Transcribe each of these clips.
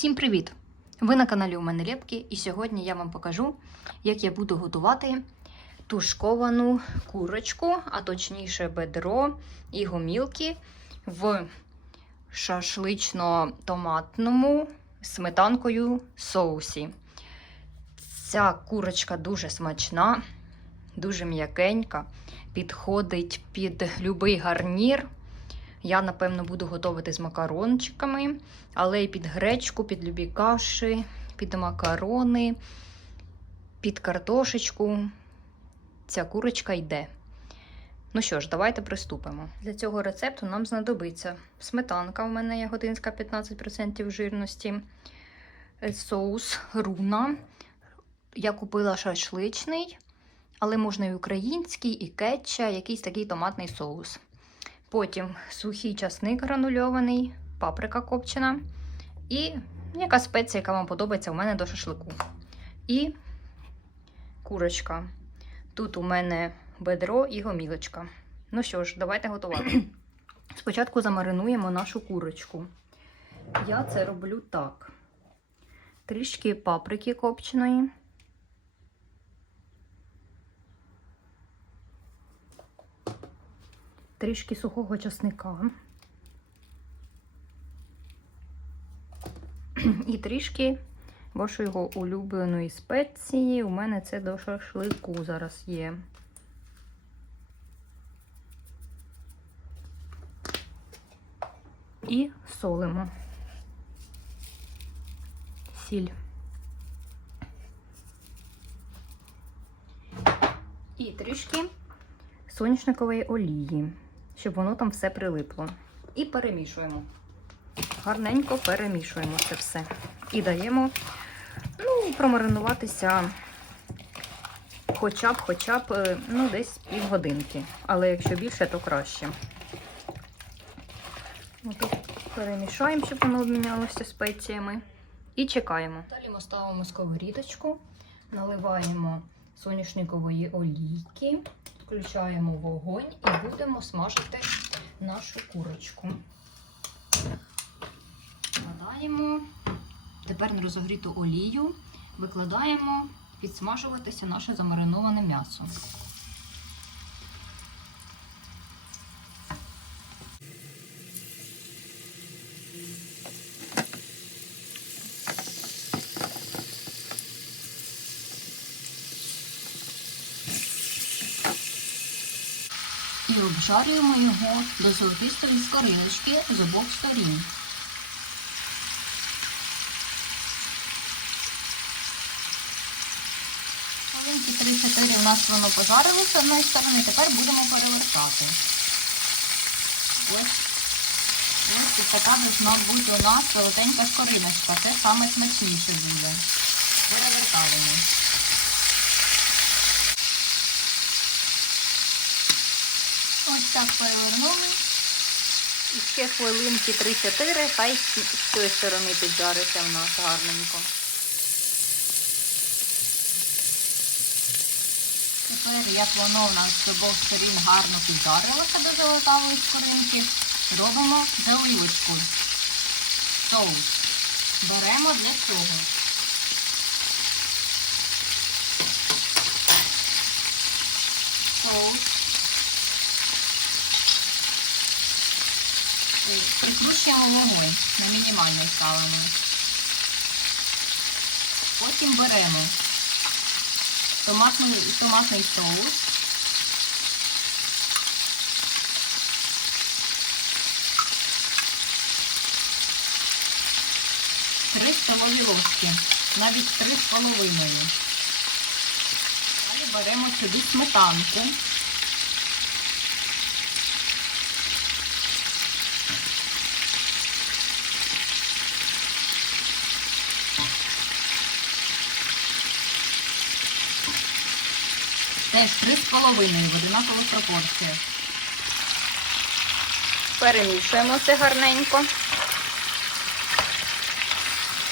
Всім привіт! Ви на каналі у мене Лепки, і сьогодні я вам покажу, як я буду готувати тушковану курочку, а точніше бедро і гомілки в шашлично-томатному сметанкою соусі. Ця курочка дуже смачна, дуже м'якенька, підходить під любий гарнір. Я, напевно, буду готувати з макарончиками, але і під гречку, під любі каші, під макарони, під картошечку. Ця курочка йде. Ну що ж, давайте приступимо. Для цього рецепту нам знадобиться сметанка, у мене ягодинська 15% жирності, е, соус руна. Я купила шашличний, але можна і український, і кетча, якийсь такий томатний соус. Потім сухий часник гранульований, паприка копчена і яка спеція, яка вам подобається у мене до шашлику. І курочка. Тут у мене бедро і гомілочка. Ну що ж, давайте готувати. Спочатку замаринуємо нашу курочку. Я це роблю так: трішки паприки копченої. Трішки сухого часника і трішки вашої улюбленої спеції. У мене це до шашлику зараз є. І солимо. Сіль. І трішки соняшникової олії щоб воно там все прилипло. І перемішуємо. Гарненько перемішуємо це все. І даємо ну, промаринуватися хоча б хоча б е, ну, десь півгодинки. Але якщо більше, то краще. Отак перемішаємо, щоб воно обмінялося спеціями. І чекаємо. Далі ми ставимо сковорідочку, наливаємо соняшникової олійки. Включаємо вогонь і будемо смажити нашу курочку. Викладаємо, тепер на розогріту олію викладаємо підсмажуватися наше замариноване м'ясо. І обжарюємо його до золотистої скориночки з обох сторін. Хвилинки 3-4 у нас воно пожарилося з одної сторони, тепер будемо перевертати. Ось ось така должна бути у нас золотенька скориночка. Це саме смачніше буде. Перевертаємо. Ось так перевернули. І ще хвилинки 3-4, хай з цієї сторони піджариться в нас гарненько. Тепер, як воно в нас з обох сторін гарно піджарилося до золотавої скоринки, робимо заливочку. Соус. Беремо для цього. Соус. Прикручуємо вогонь на мінімальний ставимо. Потім беремо томатний, томатний соус. Три столові ложки, навіть три з половиною. Далі беремо сюди сметанку. Теж 3,5 в одинакових пропорціях. Перемішуємо це гарненько.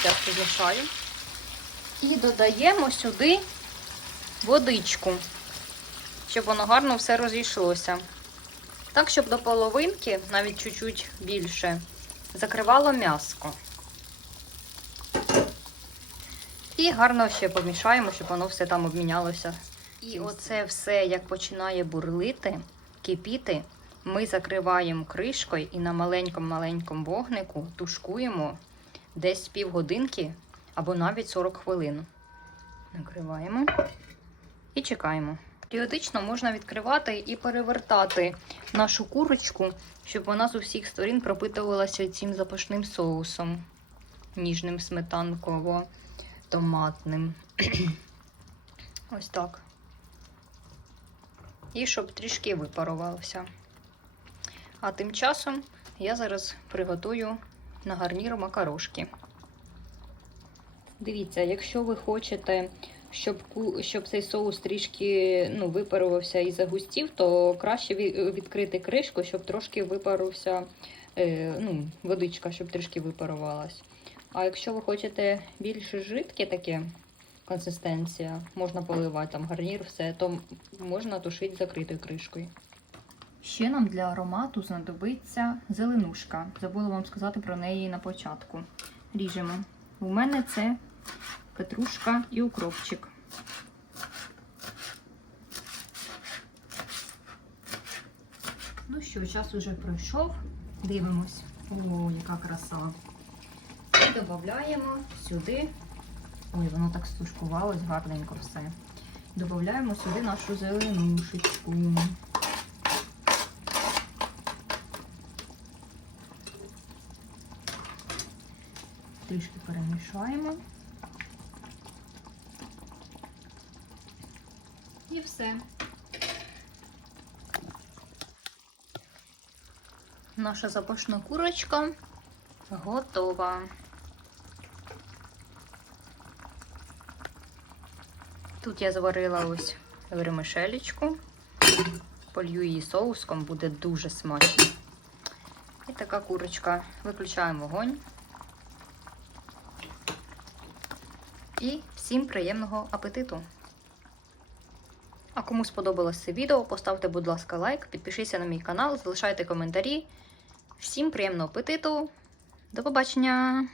Зараз підмішаю. І додаємо сюди водичку, щоб воно гарно все розійшлося. Так, щоб до половинки, навіть чуть-чуть більше, закривало м'яско. І гарно ще помішаємо, щоб воно все там обмінялося. І оце все, як починає бурлити, кипіти, ми закриваємо кришкою і на маленькому-маленькому вогнику тушкуємо десь півгодинки або навіть 40 хвилин. Накриваємо і чекаємо. Періодично можна відкривати і перевертати нашу курочку, щоб вона з усіх сторін пропитувалася цим запашним соусом, ніжним сметанково-томатним. Ось так. І щоб трішки випарувалося. А тим часом я зараз приготую на гарнір макарошки. Дивіться, якщо ви хочете, щоб, щоб цей соус трішки ну, випарувався і загустів, то краще відкрити кришку, щоб трошки випарувався е, ну, водичка, щоб трішки випарувалась. А якщо ви хочете більш жидке таке консистенція, можна поливати там гарнір, все, то можна тушити закритою кришкою. Ще нам для аромату знадобиться зеленушка. Забула вам сказати про неї на початку. Ріжемо. У мене це петрушка і укропчик. Ну що, час уже пройшов. Дивимось. О, яка краса. І додаємо сюди. Ой, воно так стушкувалось гарненько все. Додаємо сюди нашу зеленушечку. Трішки перемішаємо. І все. Наша запашна курочка готова. Тут я заварила ось вермишелечку. Полью її соуском, буде дуже смачно. І така курочка. Виключаємо вогонь. І всім приємного апетиту! А кому сподобалось це відео, поставте, будь ласка, лайк, підпишіться на мій канал, залишайте коментарі. Всім приємного апетиту! До побачення!